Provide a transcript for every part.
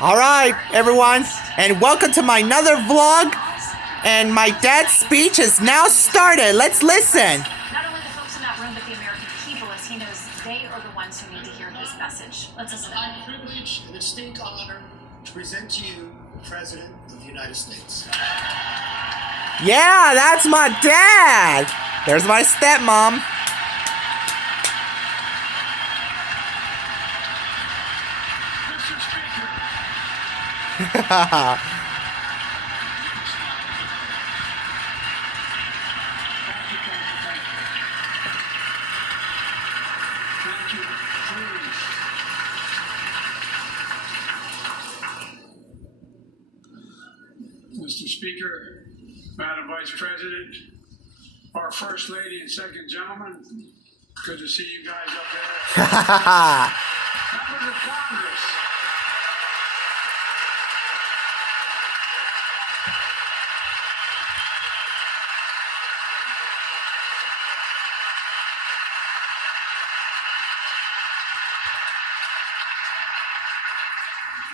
All right, everyone, and welcome to my another vlog. And my dad's speech has now started. Let's listen. Not only the folks in that room, but the American people, as he knows they are the ones who need to hear his message. Let's listen. My privilege and distinct honor to present to you the President of the United States. Yeah, that's my dad. There's my stepmom. Mr. Speaker. Thank you. Mr. Speaker, Madam Vice President, our First Lady and Second Gentleman, good to see you guys up there. Members of Congress.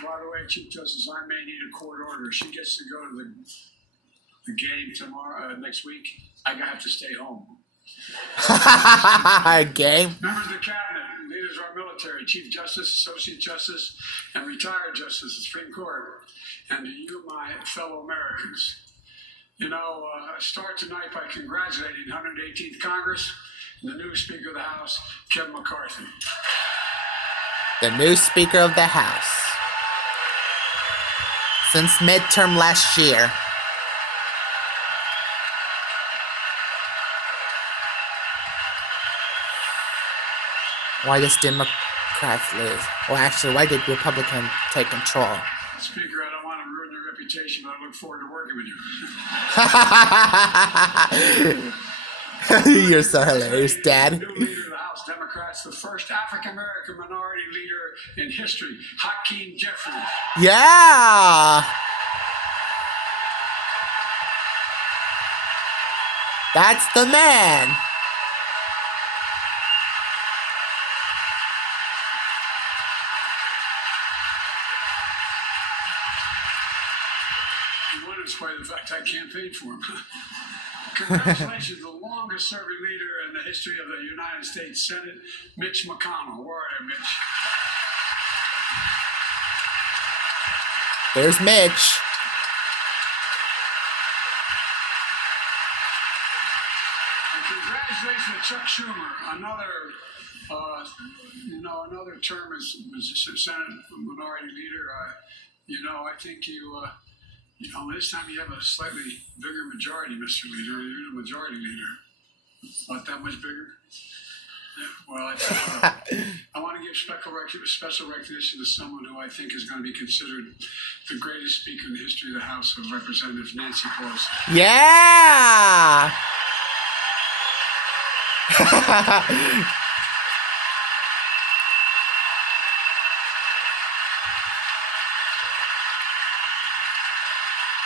By the way, Chief Justice, I may need a court order. She gets to go to the game tomorrow, next week. I have to stay home. Game. Members of the Cabinet, leaders of our military, Chief Justice, Associate Justice, and retired Justice of the Supreme Court, and to you, my fellow Americans. You know, I start tonight by congratulating the 118th Congress and the new Speaker of the House, Kevin McCarthy. The new Speaker of the House. Since midterm last year. Why does Democrats lose? Well, actually, why did Republicans take control? Speaker, I don't want to ruin your reputation, but I look forward to working with you. You're so hilarious, Dad. New leader of the House Democrats, the first African-American minority leader in history, Hakeem Jeffries. Yeah! That's the man! You wonder in spite of the fact I campaigned for him. Congratulations, the longest serving leader in the history of the United States Senate, Mitch McConnell. Where are you, Mitch? There's Mitch. And congratulations to Chuck Schumer, another term as Senate Minority Leader. I think this time you have a slightly bigger majority, Mr. Leader. You're the majority leader. Not that much bigger. Yeah, well, I want to give special recognition to someone who I think is going to be considered the greatest speaker in the history of the House of Representatives, Nancy Pelosi. Yeah!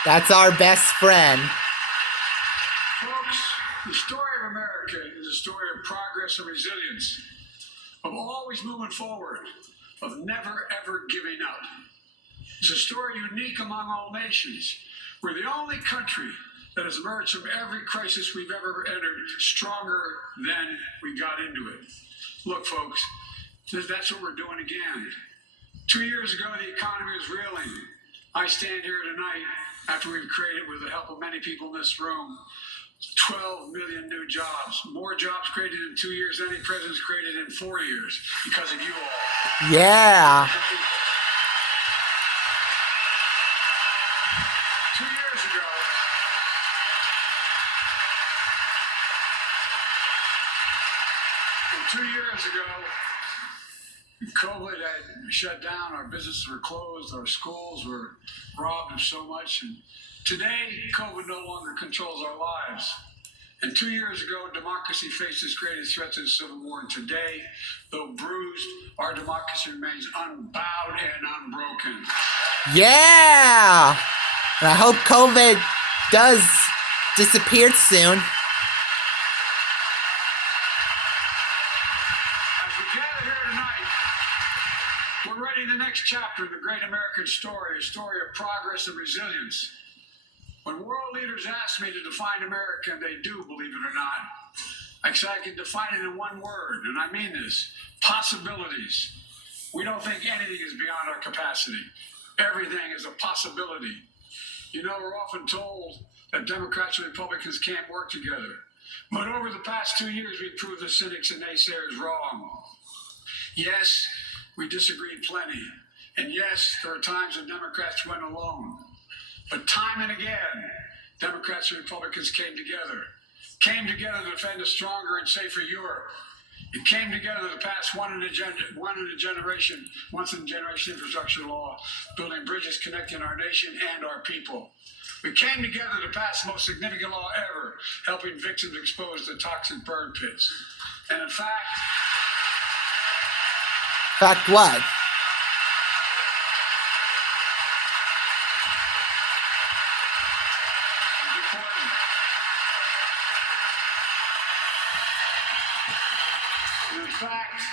That's our best friend. Folks, the story of America is a story of progress and resilience, of always moving forward, of never ever giving up. It's a story unique among all nations. We're the only country that has emerged from every crisis we've ever entered stronger than we got into it. Look, folks, that's what we're doing again. 2 years ago, the economy was reeling. I stand here tonight after we've created, with the help of many people in this room, 12 million new jobs. More jobs created in 2 years than any president's created in 4 years because of you all. Yeah. 2 years ago, COVID had shut down, our businesses were closed, our schools were robbed of so much. And today, COVID no longer controls our lives. And 2 years ago, democracy faced its greatest threat to the Civil War. And today, though bruised, our democracy remains unbowed and unbroken. Yeah! And I hope COVID does disappear soon. As we gather here tonight, we're ready the next next chapter in the great American story, a story of progress and resilience. When world leaders ask me to define America, and they do, believe it or not, I can define it in one word, and I mean this: possibilities. We don't think anything is beyond our capacity. Everything is a possibility. You know, we're often told that Democrats and Republicans can't work together. But over the past 2 years, we've proved the cynics and naysayers wrong. Yes, we disagreed plenty. And yes, there are times when Democrats went alone. But time and again, Democrats and Republicans came together to defend a stronger and safer Europe. It came together to pass once in a generation infrastructure law, building bridges connecting our nation and our people. We came together to pass the most significant law ever, helping victims exposed to toxic burn pits. And in fact... Fact what? In fact,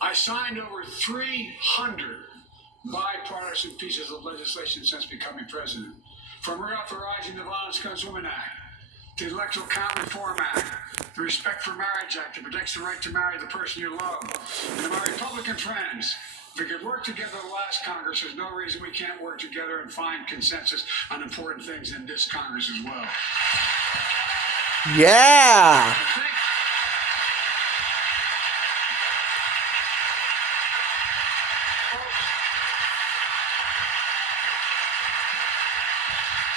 I signed over 300 bipartisan pieces of legislation since becoming president. From reauthorizing the Violence Against Women Act, the Electoral Count Reform Act, the Respect for Marriage Act that protects the right to marry the person you love. And to my Republican friends, if we could work together the last Congress, there's no reason we can't work together and find consensus on important things in this Congress as well. Yeah!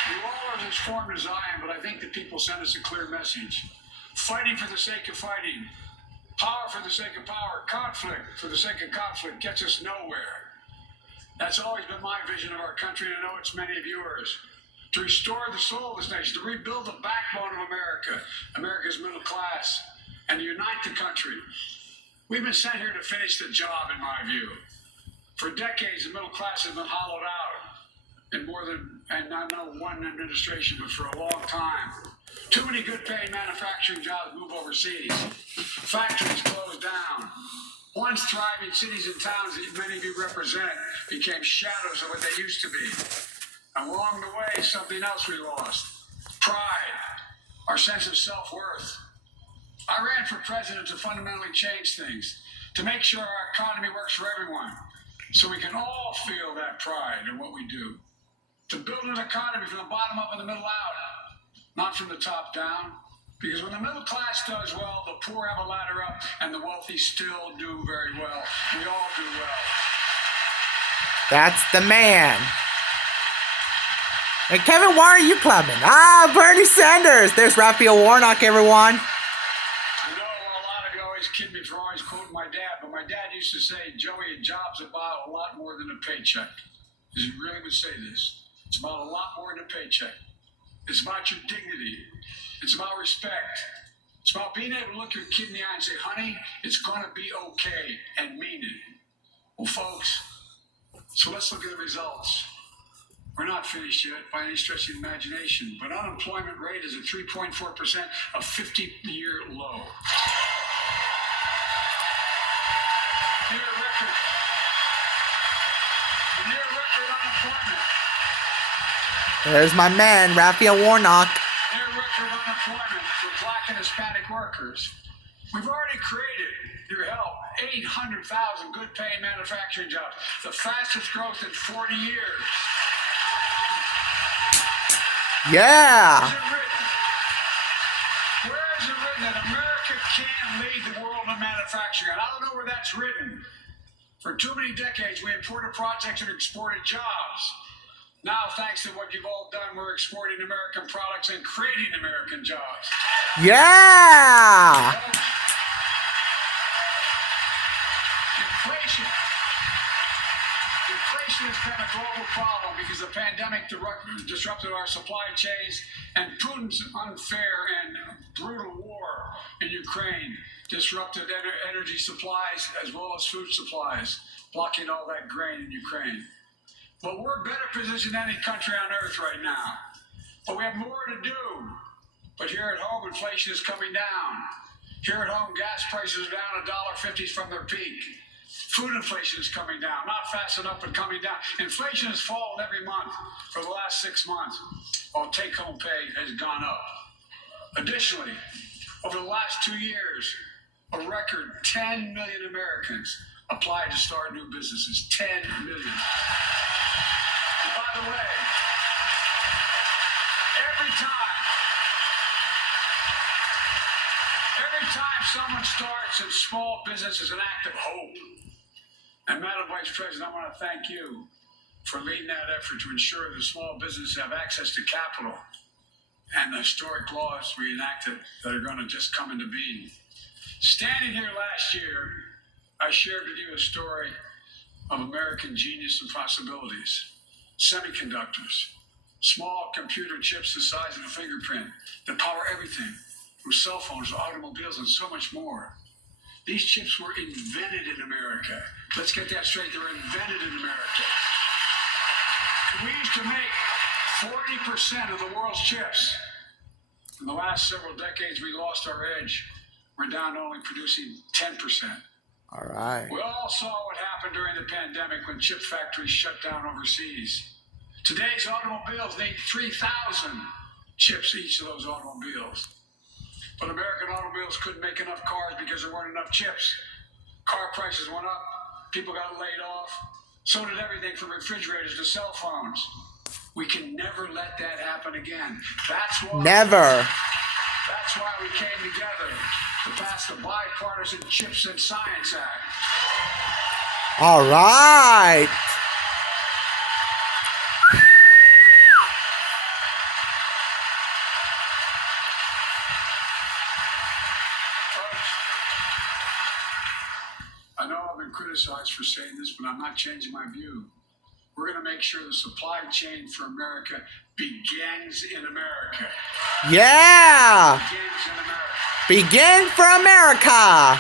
You all are as informed as I am, but I think the people send us a clear message. Fighting for the sake of fighting, power for the sake of power, conflict for the sake of conflict gets us nowhere. That's always been my vision of our country, and I know it's many of yours. To restore the soul of this nation, to rebuild the backbone of America, America's middle class, and to unite the country. We've been sent here to finish the job, in my view. For decades, the middle class has been hollowed out in more than, and not one administration, but for a long time. Too many good-paying manufacturing jobs move overseas. Factories closed down. Once thriving cities and towns that many of you represent became shadows of what they used to be. And along the way, something else we lost. Pride, our sense of self-worth. I ran for president to fundamentally change things, to make sure our economy works for everyone, so we can all feel that pride in what we do. To build an economy from the bottom up and the middle out, not from the top down. Because when the middle class does well, the poor have a ladder up, and the wealthy still do very well. We all do well. That's the man. And Kevin, why are you clubbing? Ah, Bernie Sanders. There's Raphael Warnock, everyone. I know a lot of you always kid me for always quoting my dad, but my dad used to say, Joey, a job's about a lot more than a paycheck. He really would say this. It's about a lot more than a paycheck. It's about your dignity. It's about respect. It's about being able to look your kid in the eye and say, honey, it's going to be okay, and mean it. Well, folks, so let's look at the results. We're not finished yet by any stretch of the imagination, but unemployment rate is at 3.4%, a 50-year low. Near record unemployment. There's my man, Raphael Warnock. Near record unemployment for Black and Hispanic workers. We've already created, through help, 800,000 good-paying manufacturing jobs, the fastest growth in 40 years. Yeah. Where is it written that America can't lead the world in manufacturing? And I don't know where that's written. For too many decades, we imported projects and exported jobs. Now, thanks to what you've all done, we're exporting American products and creating American jobs. Yeah. Inflation has been a global problem because the pandemic disrupted our supply chains, and Putin's unfair and brutal war in Ukraine disrupted energy supplies as well as food supplies, blocking all that grain in Ukraine. But we're better positioned than any country on earth right now. But we have more to do. But here at home, inflation is coming down. Here at home, gas prices are down $1.50 from their peak. Food inflation is coming down, not fast enough, but coming down. Inflation has fallen every month for the last 6 months, while take-home pay has gone up. Additionally, over the last 2 years, a record 10 million Americans applied to start new businesses. 10 million. And by the way, every time someone starts a small business is an act of hope. And Madam Vice President, I want to thank you for leading that effort to ensure that small businesses have access to capital and the historic laws we enacted that are going to just come into being. Standing here last year, I shared with you a story of American genius and possibilities. Semiconductors, small computer chips the size of a fingerprint that power everything, from cell phones to automobiles and so much more. These chips were invented in America. Let's get that straight. They were invented in America. We used to make 40% of the world's chips. In the last several decades, we lost our edge. We're down to only producing 10%. All right. We all saw what happened during the pandemic when chip factories shut down overseas. Today's automobiles need 3,000 chips each of those automobiles. But American automobiles couldn't make enough cars because there weren't enough chips. Car prices went up, people got laid off, so did everything from refrigerators to cell phones. We can never let that happen again. That's why we came together to pass the Bipartisan Chips and Science Act. All right. I know I've been criticized for saying this, but I'm not changing my view. We're going to make sure the supply chain for America begins in America. Yeah. Begins in America. Begin for America.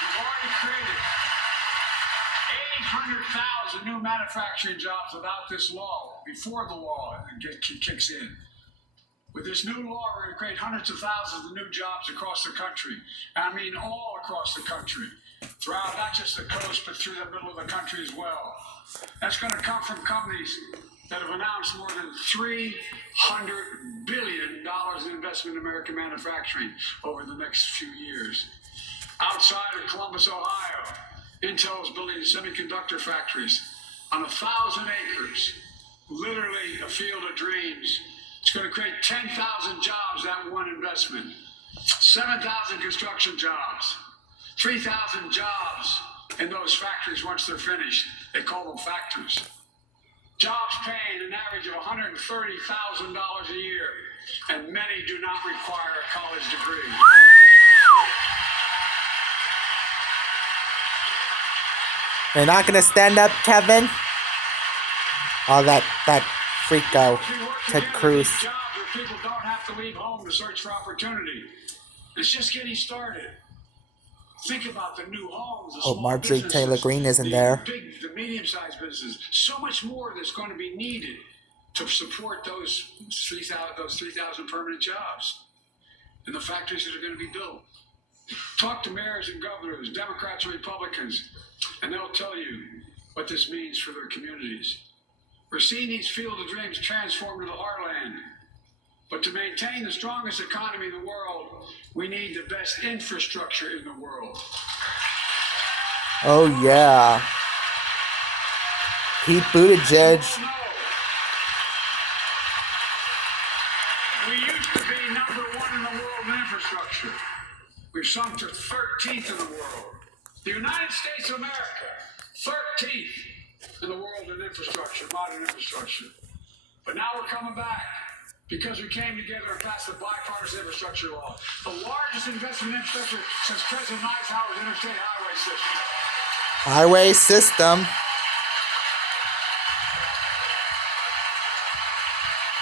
We've already created 800,000 new manufacturing jobs without this law, before the law kicks in. With this new law, we're going to create hundreds of thousands of new jobs across the country. And I mean all across the country. Throughout not just the coast, but through the middle of the country as well. That's going to come from companies that have announced more than $300 billion in investment in American manufacturing over the next few years. Outside of Columbus, Ohio, Intel is building semiconductor factories on 1,000 acres, literally a field of dreams. It's going to create 10,000 jobs, that one investment, 7,000 construction jobs, 3,000 jobs in those factories once they're finished. They call them factories. Jobs paying an average of $130,000 a year, and many do not require a college degree. You're not gonna stand up, Kevin? Oh, that freako, Ted Cruz. Jobs where people don't have to leave home to search for opportunity. It's just getting started. Think about the new homes. Oh, Marjorie Taylor Greene isn't there. The medium-sized businesses. So much more that's going to be needed to support those 3,000 permanent jobs and the factories that are going to be built. Talk to mayors and governors, Democrats and Republicans, and they'll tell you what this means for their communities. We're seeing these field of dreams transform to the heartland. But to maintain the strongest economy in the world, we need the best infrastructure in the world. Oh, yeah. Pete Buttigieg. We used to be number one in the world in infrastructure. We've sunk to 13th in the world. The United States of America, 13th in the world in infrastructure, modern infrastructure. But now we're coming back because we came together and passed the bipartisan infrastructure law, the largest investment in infrastructure since President Eisenhower's interstate highway system. Highway system.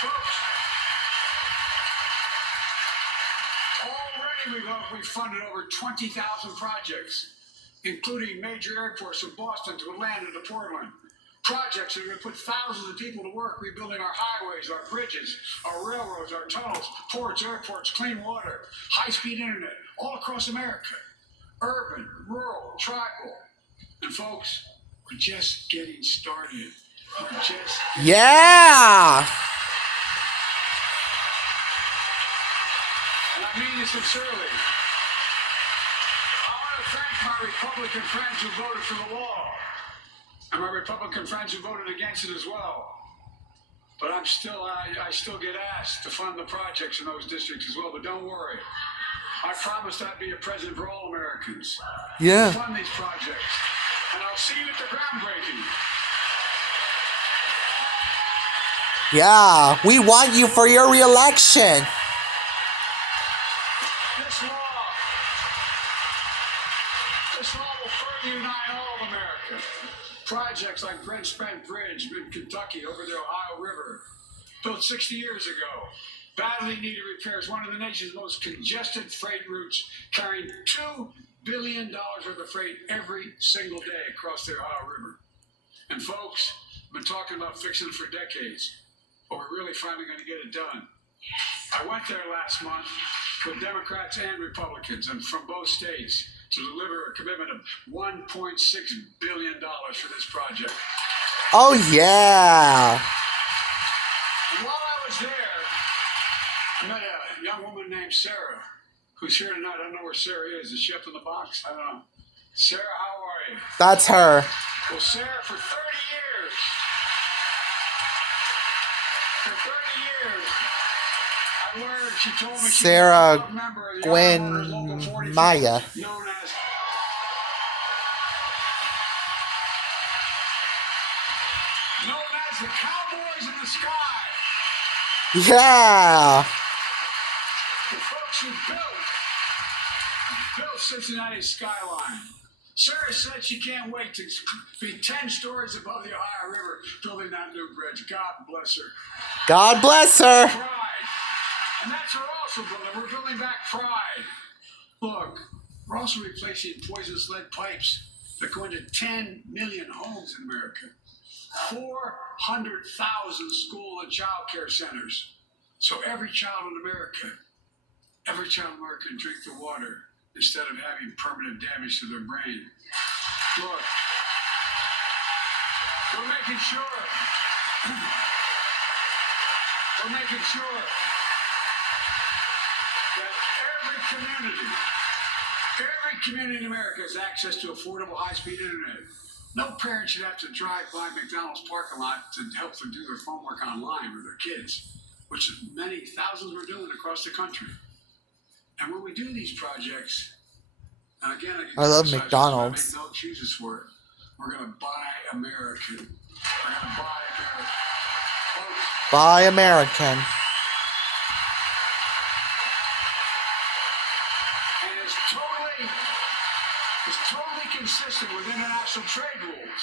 Folks, already we've funded over 20,000 projects, including major airports from Boston to Atlanta to Portland. Projects that are going to put thousands of people to work rebuilding our highways, our bridges, our railroads, our tunnels, ports, airports, clean water, high-speed internet, all across America. Urban, rural, tribal. And folks, we're just getting started. We're just Yeah. And I mean this sincerely. I want to thank my Republican friends who voted for the law. And my Republican friends who voted against it as well. But I still get asked to fund the projects in those districts as well. But don't worry. I promised I'd be a president for all Americans. Yeah. Fund these projects. And I'll see you at the groundbreaking. Yeah. We want you for your re-election. This law will further unite all of America. Projects like Brent Spence Bridge in Kentucky over the Ohio River, built 60 years ago, badly needed repairs, one of the nation's most congested freight routes, carrying $2 billion worth of freight every single day across the Ohio River. And folks, we've been talking about fixing it for decades, but we're really finally going to get it done. I went there last month with Democrats and Republicans, and from both states, to deliver a commitment of $1.6 billion for this project. Oh, yeah. And while I was there, I met a young woman named Sarah, who's here tonight. I don't know where Sarah is. Is she up in the box? I don't know. Sarah, how are you? That's her. Well, Sarah, for 30 years, I learned, she told me she Sarah was a member of the Gwen Young Voters Local 44, Maya. known as the Cowboys in the Sky. Yeah. The folks who built Cincinnati's skyline. Sarah said she can't wait to be 10 stories above the Ohio River building that new bridge. God bless her. God bless her. Pride. And that's her also building. We're building back pride. Look, we're also replacing poisonous lead pipes that go into 10 million homes in America. 400,000 school and child care centers. So every child in America can drink the water instead of having permanent damage to their brain. Look, we're making sure that every community in America has access to affordable high-speed internet. No parent should have to drive by McDonald's parking lot to help them do their homework online with their kids, which many thousands were doing across the country. And when we do these projects, and again, I love emphasize this, McDonald's. I make no excuses for it. We're going to buy American. We're going to buy American. Folks, Buy American. and it's totally consistent with international trade rules.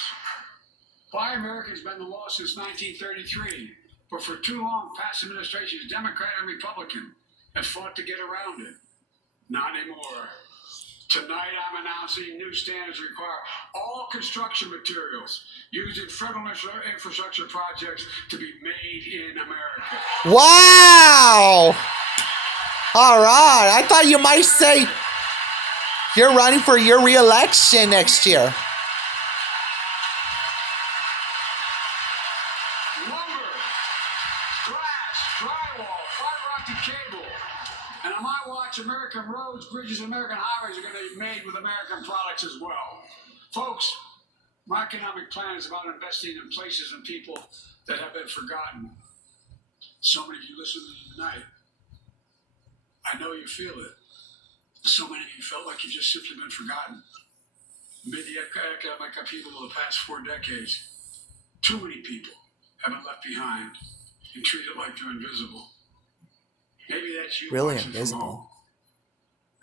Buy American has been the law since 1933, but for too long, past administrations, Democrat and Republican, have fought to get around it. Not anymore. Tonight, I'm announcing new standards require all construction materials used in federal infrastructure projects to be made in America. Wow. All right. I thought you might say you're running for your re-election next year. Lumber, glass, drywall, fiber optic cable. And on my watch, American roads, bridges, and American highways are going to be made with American products as well. Folks, my economic plan is about investing in places and people that have been forgotten. So many of you listen to me tonight. I know you feel it. So many of you felt like you've just simply been forgotten. Amid the economic upheaval of the past 4 decades, too many people have been left behind and treated like they're invisible. Maybe that's you Really watching from invisible. home.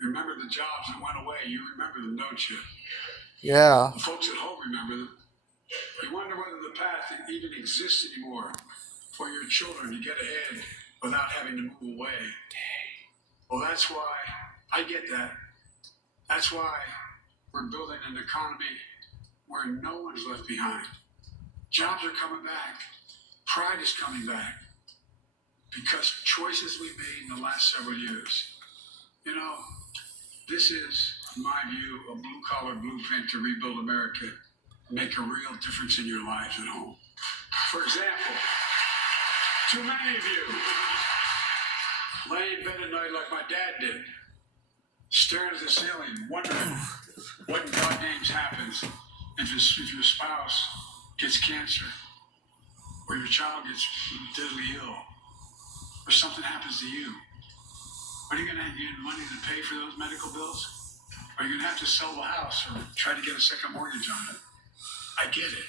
Remember the jobs that went away. You remember them, don't you? Yeah. The folks at home remember them. You wonder whether the path even exists anymore for your children to get ahead without having to move away. Well, that's why I get that. That's why we're building an economy where no one's left behind. Jobs are coming back. Pride is coming back. Because of choices we made in the last several years. You know, this is, in my view, a blue-collar blueprint to rebuild America and make a real difference in your lives at home. For example, too many of you lay in bed at night like my dad did, staring at the ceiling, wondering what in God's names happens if your spouse gets cancer, or your child gets deadly ill, or something happens to you. Are you going to get money to pay for those medical bills? Are you going to have to sell the house or try to get a second mortgage on it? I get it.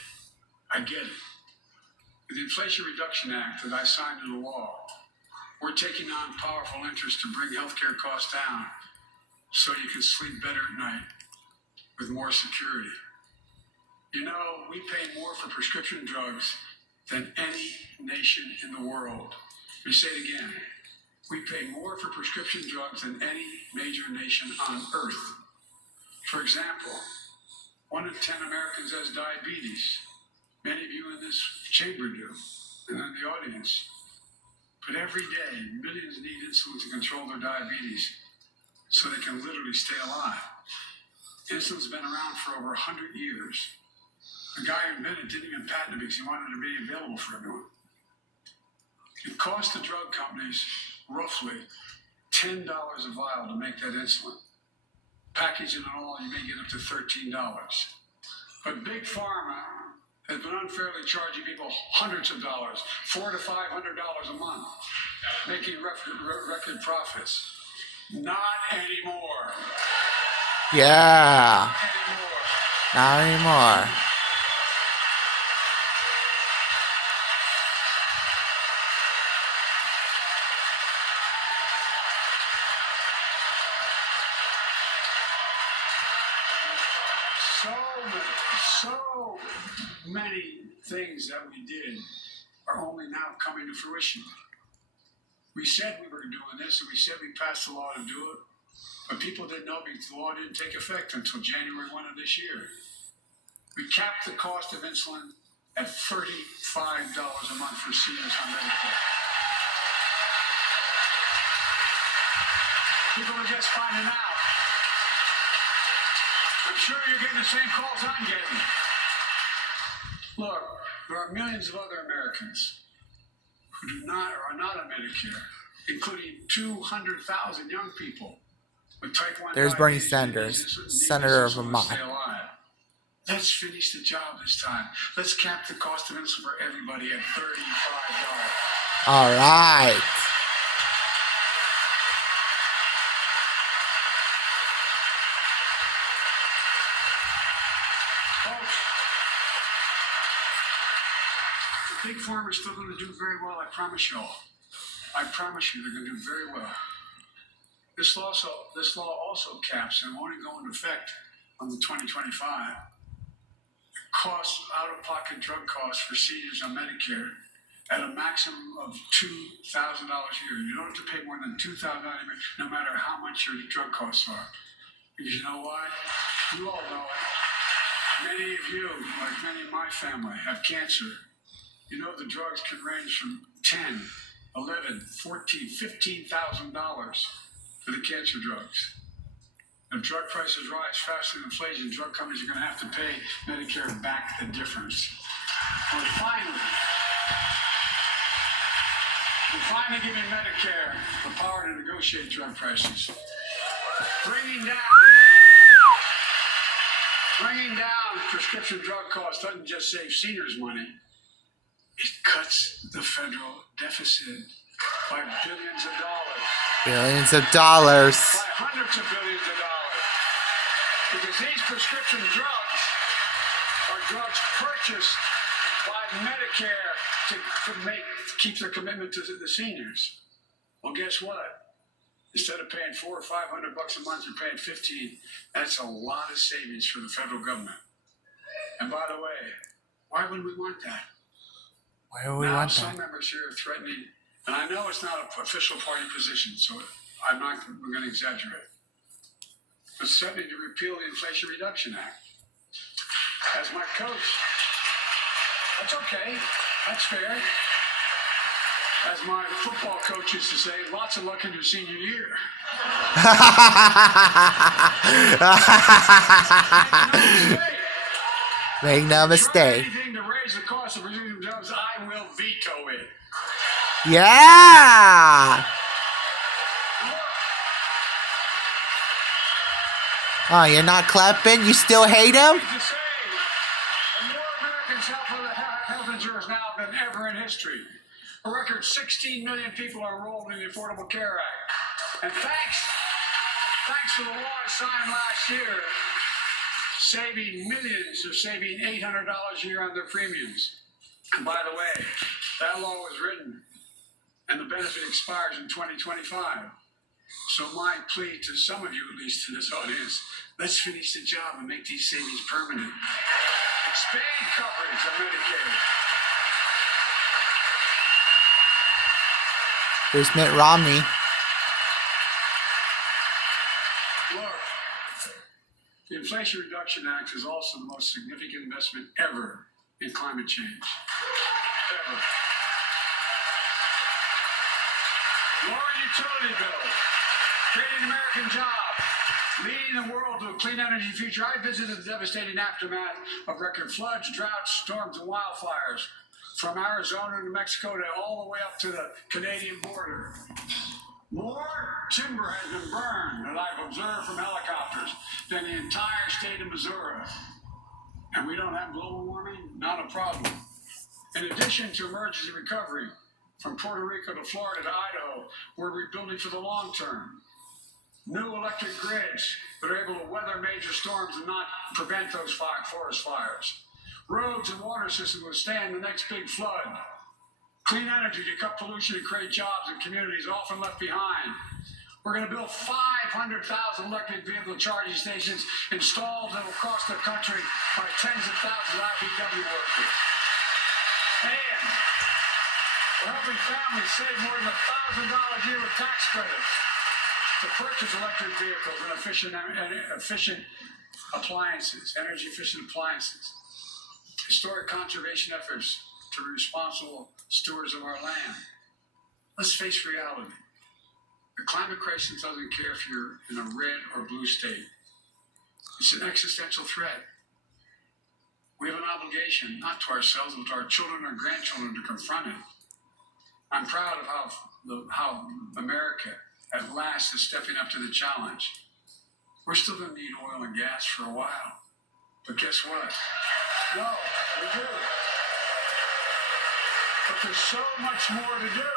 I get it. With the Inflation Reduction Act that I signed into law, we're taking on powerful interests to bring healthcare costs down so you can sleep better at night with more security. You know, we pay more for prescription drugs than any nation in the world. Let me say it again. We pay more for prescription drugs than any major nation on earth. For example, 1 in 10 Americans has diabetes. Many of you in this chamber do, and in the audience. But every day, millions need insulin to control their diabetes so they can literally stay alive. Insulin's been around for over 100 years. The guy who invented it didn't even patent it because he wanted it to be available for everyone. It costs the drug companies roughly $10 a vial to make that insulin. Packaging and all, you may get up to $13. But Big Pharma has been unfairly charging people hundreds of dollars, $400 to $500 a month, making record profits. Not anymore. Yeah. Not anymore. Not anymore. So many things that we did are only now coming to fruition. We said we were doing this, and we said we passed a law to do it, but people didn't know because the law didn't take effect until January 1 of this year. We capped the cost of insulin at $35 a month for seniors on Medicare. People are just finding out. I'm sure you're getting the same calls I'm getting. Look, there are millions of other Americans who are not on Medicare, including 200,000 young people with type 1 There's Bernie diabetes Sanders, need Senator of insulin to Vermont. stay alive. Let's finish the job this time. Let's cap the cost of insulin for everybody at $35. All right. Folks, Big Pharma's still going to do very well, I promise you all. I promise you they're going to do very well. This law also caps and won't go into effect on the 2025 costs, out-of-pocket drug costs for seniors on Medicare at a maximum of $2,000 a year. You don't have to pay more than $2,000 a year, no matter how much your drug costs are. Because you know why? You all know it. Many of you, like many in my family, have cancer. You know the drugs can range from $10,000, $11,000, $14,000, $15,000 for the cancer drugs. If drug prices rise faster than inflation, drug companies are going to have to pay Medicare back the difference. We're finally giving Medicare the power to negotiate drug prices. Bringing down prescription drug costs doesn't just save seniors money. It cuts the federal deficit by billions of dollars. Billions of dollars. By hundreds of billions of dollars. Because these prescription drugs are drugs purchased by Medicare to keep their commitment to the seniors. Well, guess what? Instead of paying $400 or $500 a month, you're paying $15. That's a lot of savings for the federal government. And by the way, why would we want that? Why would we now, want some that? members here are threatening, and I know it's not an official party position, so I'm not going to exaggerate, but threatening to repeal the Inflation Reduction Act. As my coach That's okay. That's fair. As my football coach used to say, lots of luck in your senior year. Make no mistake. Anything to raise the cost of Brazilian jobs, I will veto it. Yeah. Oh, you're not clapping? You still hate him? To say, more Americans have health insurance now than ever in history. A record 16 million people are enrolled in the Affordable Care Act. And thanks to the law I signed last year, millions are saving $800 a year on their premiums. And by the way, that law was written and the benefit expires in 2025. So my plea to some of you, at least in this audience, let's finish the job and make these savings permanent. Expand coverage of Medicaid. There's Mitt Romney. Look, the Inflation Reduction Act is also the most significant investment ever in climate change. Ever. Lower utility bills, creating American jobs, leading the world to a clean energy future. I visited the devastating aftermath of record floods, droughts, storms, and wildfires from Arizona to Mexico to all the way up to the Canadian border. More timber has been burned that I've observed from helicopters than the entire state of Missouri. And we don't have global warming? Not a problem. In addition to emergency recovery, from Puerto Rico to Florida to Idaho, we're rebuilding for the long term. New electric grids that are able to weather major storms and not prevent those forest fires. Roads and water systems withstand the next big flood. Clean energy to cut pollution and create jobs in communities often left behind. We're going to build 500,000 electric vehicle charging stations installed across the country by tens of thousands of IBEW workers. And we're helping families save more than $1,000 a year with tax credits to purchase electric vehicles and efficient appliances, energy efficient appliances. Historic conservation efforts to be responsible stewards of our land. Let's face reality. The climate crisis doesn't care if you're in a red or blue state. It's an existential threat. We have an obligation, not to ourselves, but to our children and grandchildren to confront it. I'm proud of how America at last is stepping up to the challenge. We're still going to need oil and gas for a while. But guess what? No, we do. But there's so much more to do.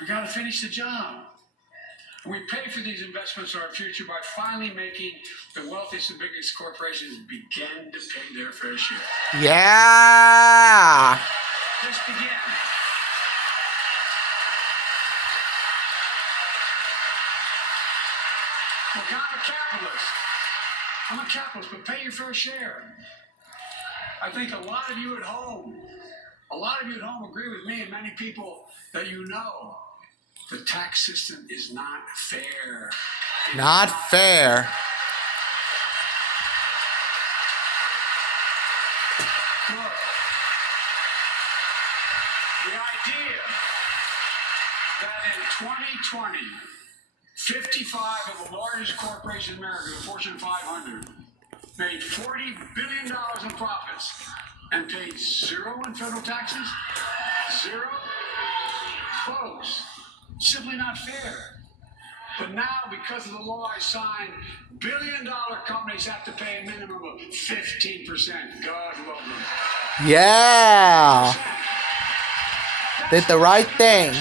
We got to finish the job. And we pay for these investments in our future by finally making the wealthiest and biggest corporations begin to pay their fair share. Yeah. Just begin. Look, I'm a capitalist, but pay your fair share. I think a lot of you at home agree with me and many people that you know. The tax system is not fair. Not fair. Look, the idea that in 2020, 55 of the largest corporations in America, the Fortune 500, made $40 billion in profits and paid zero in federal taxes? Zero? Folks, simply not fair. But now, because of the law I signed, billion-dollar companies have to pay a minimum of 15%. God love them. Yeah. Did the right thing.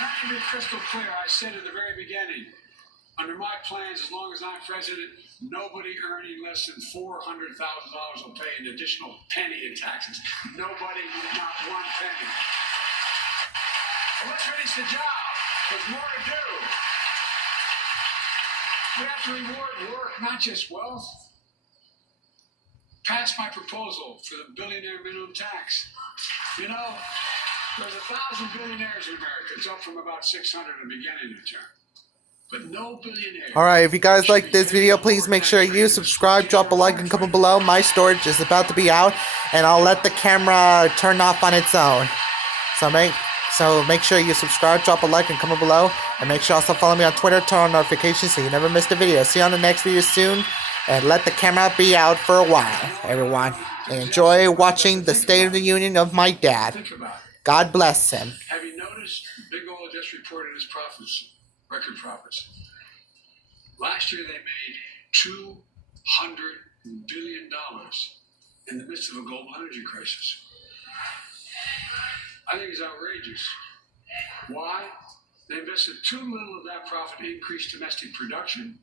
Let me be crystal clear. I said at the very beginning, under my plans, as long as I'm president, nobody earning less than $400,000 will pay an additional penny in taxes. Nobody, not one penny. Well, let's finish the job. There's more to do. We have to reward work, not just wealth. Pass my proposal for the billionaire minimum tax. You know, there's 1,000 billionaires in America. It's up from about 600 in the beginning of the term. But no billionaire. Alright, if you guys like this video, please make sure you subscribe, drop a like, and comment below. My storage is about to be out, and I'll let the camera turn off on its own. So make sure you subscribe, drop a like, and comment below. And make sure you also follow me on Twitter, turn on notifications so you never miss a video. See you on the next video soon. And let the camera be out for a while, everyone. And enjoy watching the State of the Union of my dad. Think about it. God bless him. Have you noticed Big Oil just reported his profits, record profits? Last year they made $200 billion in the midst of a global energy crisis. I think it's outrageous. Why? They invested too little of that profit to increase domestic production.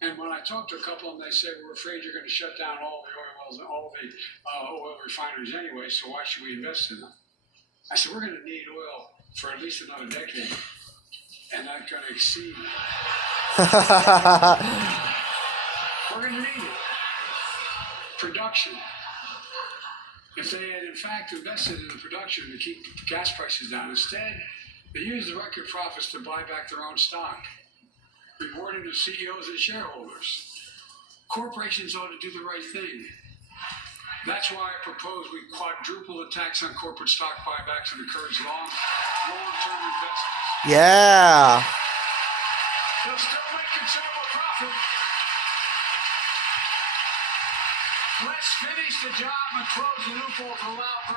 And when I talked to a couple of them, they said, we're afraid you're going to shut down all the oil wells and all the oil refineries anyway, so why should we invest in them? I said, we're going to need oil for at least another decade, and that's going to exceed. We're going to need it. Production. If they had in fact invested in the production to keep gas prices down, instead they used the record profits to buy back their own stock, rewarding the CEOs and shareholders. Corporations ought to do the right thing. That's why I propose we quadruple the tax on corporate stock buybacks and encourage long-term investments. Yeah. They'll still make considerable profit. Let's finish the job and close the loophole to allow